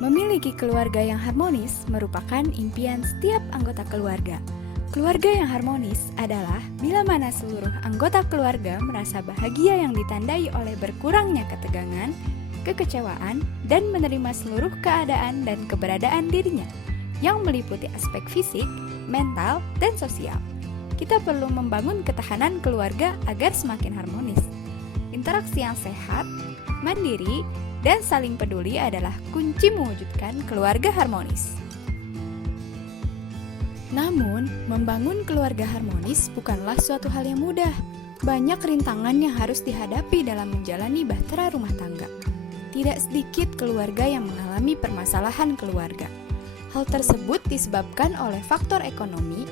Memiliki keluarga yang harmonis merupakan impian setiap anggota keluarga. Keluarga yang harmonis adalah bila mana seluruh anggota keluarga merasa bahagia yang ditandai oleh berkurangnya ketegangan, kekecewaan, dan menerima seluruh keadaan dan keberadaan dirinya, yang meliputi aspek fisik, mental, dan sosial. Kita perlu membangun ketahanan keluarga agar semakin harmonis. Interaksi yang sehat, mandiri, dan saling peduli adalah kunci mewujudkan keluarga harmonis. Namun, membangun keluarga harmonis bukanlah suatu hal yang mudah. Banyak rintangan yang harus dihadapi dalam menjalani bahtera rumah tangga. Tidak sedikit keluarga yang mengalami permasalahan keluarga. Hal tersebut disebabkan oleh faktor ekonomi,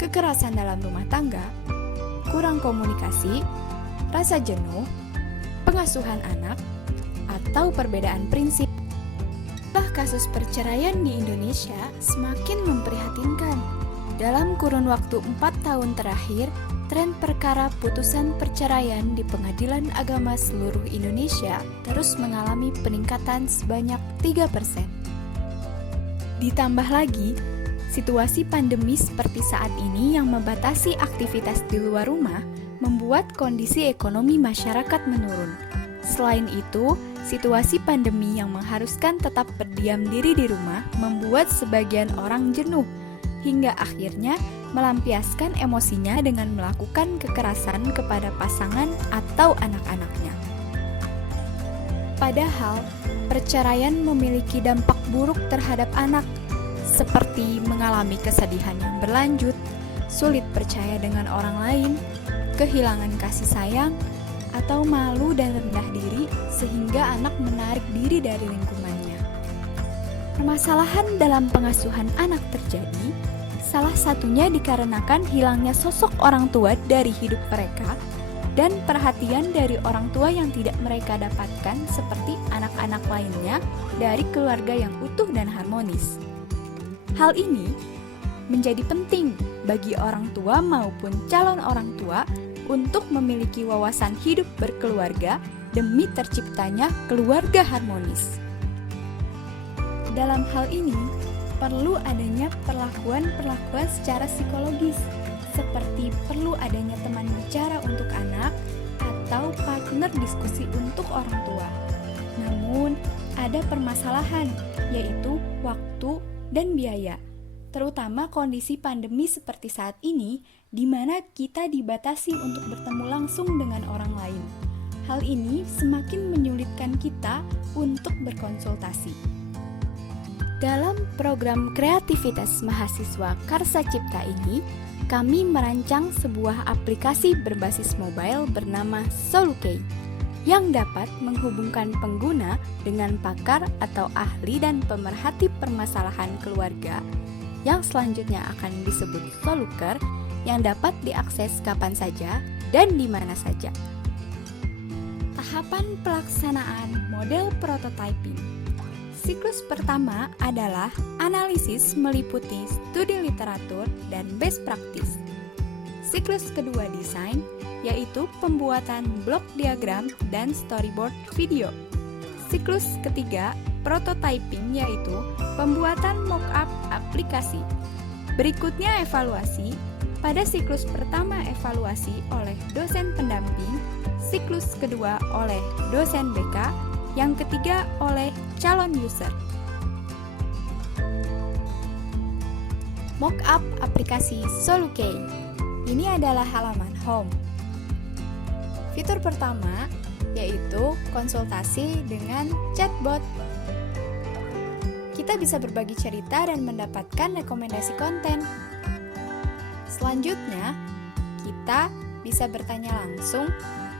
kekerasan dalam rumah tangga, kurang komunikasi, rasa jenuh, pengasuhan anak, atau perbedaan prinsip. Kasus perceraian di Indonesia semakin memprihatinkan. Dalam kurun waktu 4 tahun terakhir, tren perkara putusan perceraian di Pengadilan Agama seluruh Indonesia terus mengalami peningkatan sebanyak 3%. Ditambah lagi, situasi pandemi seperti saat ini yang membatasi aktivitas di luar rumah membuat kondisi ekonomi masyarakat menurun. Selain itu, situasi pandemi yang mengharuskan tetap berdiam diri di rumah membuat sebagian orang jenuh, hingga akhirnya melampiaskan emosinya dengan melakukan kekerasan kepada pasangan atau anak-anaknya. Padahal, perceraian memiliki dampak buruk terhadap anak, seperti mengalami kesedihan yang berlanjut, sulit percaya dengan orang lain, kehilangan kasih sayang, atau malu dan rendah diri sehingga anak menarik diri dari lingkungannya. Permasalahan dalam pengasuhan anak terjadi, salah satunya dikarenakan hilangnya sosok orang tua dari hidup mereka dan perhatian dari orang tua yang tidak mereka dapatkan seperti anak-anak lainnya dari keluarga yang utuh dan harmonis. Hal ini menjadi penting bagi orang tua maupun calon orang tua untuk memiliki wawasan hidup berkeluarga demi terciptanya keluarga harmonis. Dalam hal ini, perlu adanya perlakuan-perlakuan secara psikologis, seperti perlu adanya teman bicara untuk anak atau partner diskusi untuk orang tua. Namun, ada permasalahan, yaitu waktu dan biaya. Terutama kondisi pandemi seperti saat ini, di mana kita dibatasi untuk bertemu langsung dengan orang lain. Hal ini semakin menyulitkan kita untuk berkonsultasi. Dalam program kreativitas mahasiswa Karsa Cipta ini, kami merancang sebuah aplikasi berbasis mobile bernama Solukey, yang dapat menghubungkan pengguna dengan pakar atau ahli dan pemerhati permasalahan keluarga, yang selanjutnya akan disebut Soluker, yang dapat diakses kapan saja dan di mana saja. Tahapan pelaksanaan model prototyping. Siklus pertama adalah analisis meliputi studi literatur dan best practice. Siklus kedua desain, yaitu pembuatan blok diagram dan storyboard video. Siklus ketiga prototyping, yaitu pembuatan mock-up aplikasi. Berikutnya evaluasi. Pada siklus pertama evaluasi oleh dosen pendamping, siklus kedua oleh dosen BK, yang ketiga oleh calon user. Mock-up aplikasi Solukey. Ini adalah halaman home. Fitur pertama yaitu konsultasi dengan chatbot. Kita bisa berbagi cerita dan mendapatkan rekomendasi konten. Selanjutnya, kita bisa bertanya langsung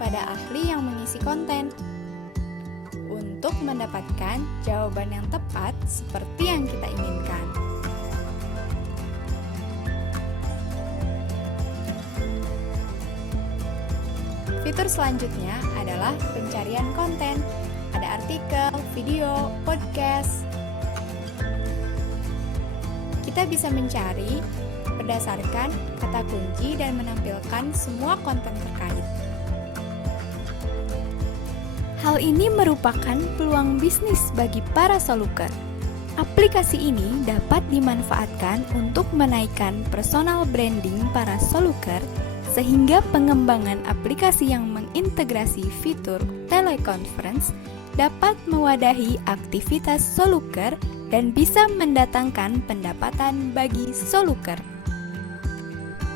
pada ahli yang mengisi konten untuk mendapatkan jawaban yang tepat seperti yang kita inginkan. Fitur selanjutnya adalah pencarian konten. Ada artikel, video, podcast. Kita bisa mencari berdasarkan kata kunci dan menampilkan semua konten terkait. Hal ini merupakan peluang bisnis bagi para soluker. Aplikasi ini dapat dimanfaatkan untuk menaikkan personal branding para soluker sehingga pengembangan aplikasi yang mengintegrasi fitur teleconference dapat mewadahi aktivitas soluker dan bisa mendatangkan pendapatan bagi soluker.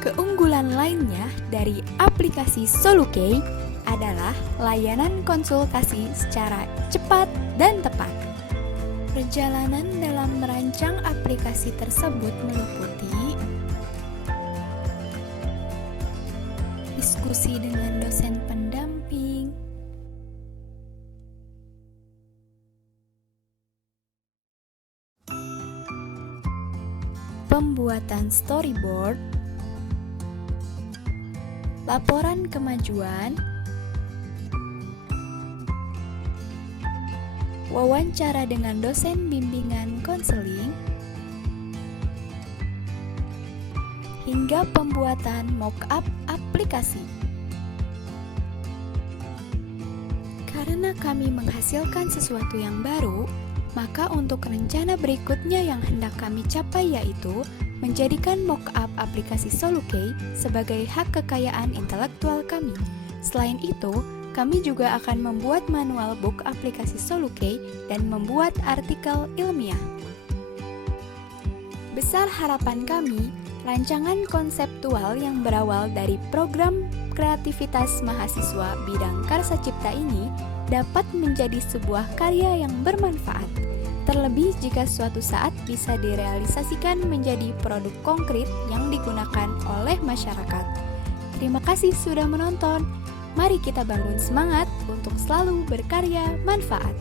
Keunggulan lainnya dari aplikasi Solukey adalah layanan konsultasi secara cepat dan tepat. Perjalanan dalam merancang aplikasi tersebut meliputi diskusi dengan dosen pendamping, pembuatan storyboard, laporan kemajuan, wawancara dengan dosen bimbingan konseling, hingga pembuatan mock-up aplikasi. Karena kami menghasilkan sesuatu yang baru, maka untuk rencana berikutnya yang hendak kami capai yaitu menjadikan mock-up aplikasi Solukey sebagai hak kekayaan intelektual kami. Selain itu, kami juga akan membuat manual book aplikasi Solukey dan membuat artikel ilmiah. Besar harapan kami, rancangan konseptual yang berawal dari program kreativitas mahasiswa bidang Karsa Cipta ini dapat menjadi sebuah karya yang bermanfaat. Terlebih jika suatu saat bisa direalisasikan menjadi produk konkret yang digunakan oleh masyarakat. Terima kasih sudah menonton. Mari kita bangun semangat untuk selalu berkarya manfaat.